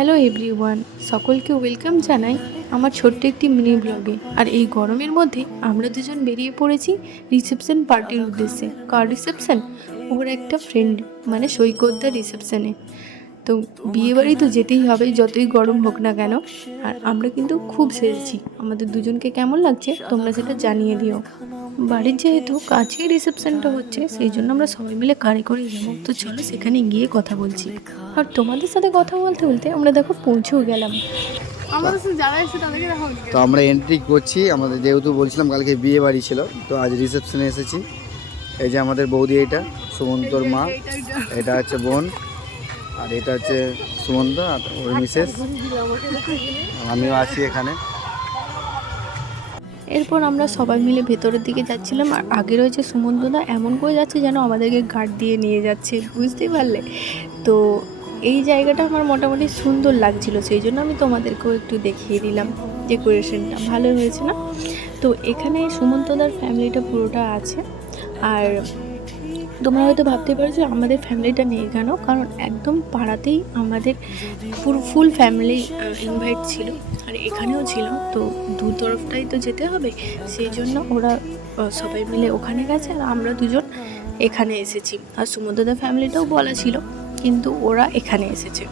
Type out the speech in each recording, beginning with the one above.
Hello everyone, সকলকে welcome জানাই আমার ছোট্ট একটি মিনি ব্লগে। আর এই গরমের মধ্যে আমরা দুজন বেরিয়ে পড়েছি রিসেপশন পার্টির উদ্দেশ্যে। কার রিসেপশন? ওর একটা ফ্রেন্ড, মানে সৈকতদার রিসেপশনে। তো বিয়েবাড়ি তো যেতেই হবে, যতই গরম হোক না কেন। আর আমরা কিন্তু খুব সেজেছি। আমাদের দুজনকে কেমন লাগছে তোমরা সেটা জানিয়ে দিও। বাড়ির যেহেতু কাছেই রিসেপশনটা হচ্ছে, সেই জন্য আমরা সবাই মিলে কারে করে যাবো। তো চলো সেখানে গিয়ে কথা বলছি। আর তোমাদের সাথে কথা বলতে বলতে আমরা দেখো পৌঁছেও গেলাম। আমাদের সাথে যারা এসে তাদেরকে দেখা হচ্ছে। তো আমরা এন্ট্রি করছি। আমাদের যেহেতু বলছিলাম কালকে বিয়ে বাড়ি ছিল, তো আজ রিসেপশনে এসেছি। এই যে আমাদের বৌদি, এটা সুমন্তর মা, এটা হচ্ছে বোন, আর এটা হচ্ছে সুমন্ত আর ওর মিসেস, আমিও আছি এখানে। এরপর আমরা সবাই মিলে ভেতরের দিকে যাচ্ছিলাম। আর আগে রয়েছে সুমন্তদা, এমন করে যাচ্ছে যেন আমাদেরকে গার্ড দিয়ে নিয়ে যাচ্ছে, বুঝতেই পারলে তো। এই জায়গাটা আমার মোটামুটি সুন্দর লাগছিল, সেই জন্য আমি তোমাদেরকেও একটু দেখিয়ে দিলাম। ডেকোরেশনটা ভালো হয়েছে না? তো এখানে সুমন্তদার ফ্যামিলিটা পুরোটা আছে। আর তোমরা হয়তো ভাবতে পারো যে আমাদের ফ্যামিলিটা নেই কেন, কারণ একদম পাড়াতেই আমাদের পুরো ফুল ফ্যামিলি ইনভাইট ছিল। আর এখানেও ছিল, তো দু তরফটাই তো যেতে হবে, সেই জন্য ওরা সবাই মিলে ওখানে গেছে আর আমরা দুজন এখানে এসেছি। আর সুমন্তদার ফ্যামিলিটাও বলা ছিল, কিন্তু ওরা এখানে এসেছে।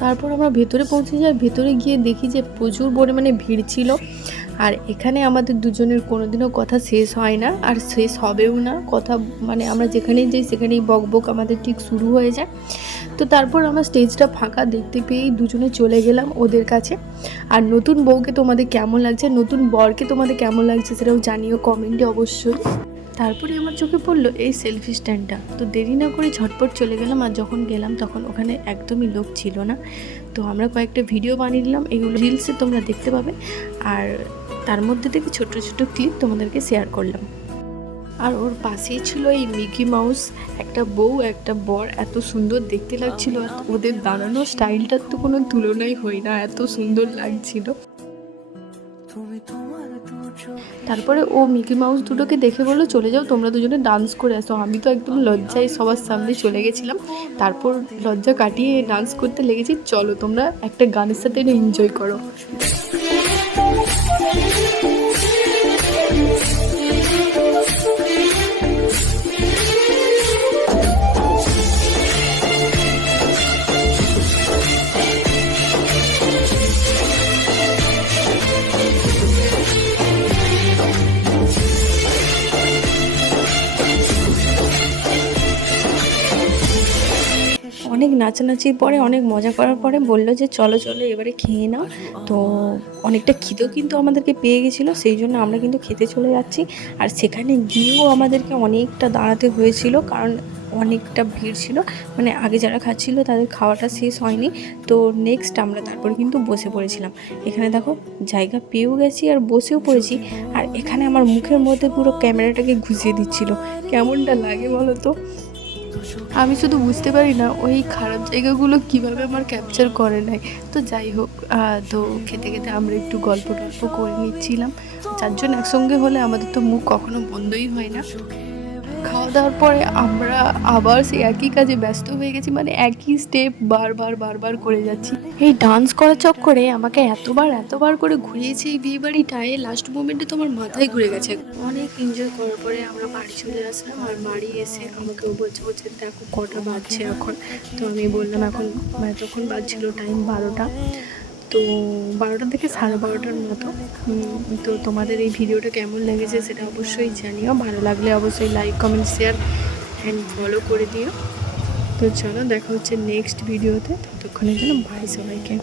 তারপর আমরা ভেতরে পৌঁছে যাই। ভেতরে গিয়ে দেখি যে প্রচুর পরিমাণে ভিড় ছিল। আর এখানে আমাদের দুজনের কোনোদিনও কথা শেষ হয় না, আর শেষ হবেও না কথা। মানে আমরা যেখানেই যাই সেখানেই বকবক আমাদের ঠিক শুরু হয়ে যায়। তো তারপর আমরা স্টেজটা ফাঁকা দেখতে পেয়েই দুজনে চলে গেলাম ওদের কাছে। আর নতুন বউকে তোমাদের কেমন লাগছে, নতুন বরকে তোমাদের কেমন লাগছে সেটাও জানিও কমেন্টে অবশ্যই। তারপরে আমার চোখে পড়লো এই সেলফি স্ট্যান্ডটা। তো দেরি না করে ঝটপট চলে গেলাম। আর যখন গেলাম তখন ওখানে একদমই লোক ছিল না। তো আমরা কয়েকটা ভিডিও বানিয়ে নিলাম, এগুলো রিলসে তোমরা দেখতে পাবে। আর তার মধ্যে থেকে ছোট ছোট ক্লিপ তোমাদেরকে শেয়ার করলাম। আর ওর পাশেই ছিল এই মিকি মাউস, একটা বউ একটা বর, এত সুন্দর দেখতে লাগছিল। ওদের দাঁড়ানোর স্টাইলটার তো কোনো তুলনাই হয় না, এত সুন্দর লাগছিল। তারপরে ও মিকি মাউস দুটোকে দেখে বললো, চলে যাও তোমরা দুজনে ডান্স করে আসো। আমি তো একদম লজ্জায় সবার সামনে চলে গেছিলাম। তারপর লজ্জা কাটিয়ে ডান্স করতে লেগেছি। চলো তোমরা একটা গানের সাথে এনজয় করো। অনেক নাচানাচির পরে, অনেক মজা করার পরে বললো যে চলো চলো এবারে খেয়ে নাও। তো অনেকটা খিদেও কিন্তু আমাদেরকে পেয়ে গেছিলো, সেই জন্য আমরা কিন্তু খেতে চলে যাচ্ছি। আর সেখানে গিয়েও আমাদেরকে অনেকটা দাঁড়াতে হয়েছিল, কারণ অনেকটা ভিড় ছিল। মানে আগে যারা খাচ্ছিল তাদের খাওয়াটা শেষ হয়নি। তো নেক্সট আমরা তারপরে কিন্তু বসে পড়েছিলাম। এখানে দেখো জায়গা পেয়েও গেছি আর বসেও পড়েছি। আর এখানে আমার মুখের মধ্যে পুরো ক্যামেরাটাকে ঘুষিয়ে দিচ্ছিল। কেমনটা লাগে বলো তো? আমি শুধু বুঝতে পারি না ওই খারাপ জায়গাগুলো কিভাবে আমার ক্যাপচার করে নেয়। তো যাই হোক, তো খেতে খেতে আমরা একটু গল্প টল্প করে নিচ্ছিলাম। চারজন একসঙ্গে হলে আমাদের তো মুখ কখনো বন্ধই হয় না। খাওয়া দাওয়ার পরে আমরা আবার সেই একই কাজে ব্যস্ত হয়ে গেছি, মানে একই স্টেপ বারবার করে যাচ্ছি। এই ডান্স করার চক্করে আমাকে এতবার করে ঘুরিয়েছে এই বিয়ে বাড়িটায়, লাস্ট মোমেন্টে তো আমার মাথায় ঘুরে গেছে। অনেক এনজয় করার পরে আমরা বাড়ি চলে আসলাম। আর বাড়ি এসে আমাকে বলছে দেখো কটা বাজছে এখন। তো আমি বললাম এখন, তখন বাজছিল টাইম 12টা। তো 12টা থেকে 12:30টার মতো। তো তোমাদের এই ভিডিওটা কেমন লেগেছে সেটা অবশ্যই জানিও। ভালো লাগলে অবশ্যই like comment share and follow করে দিও। তো চলো দেখা হচ্ছে নেক্সট ভিডিওতে, ততক্ষণের জন্য বাই সবাইকে।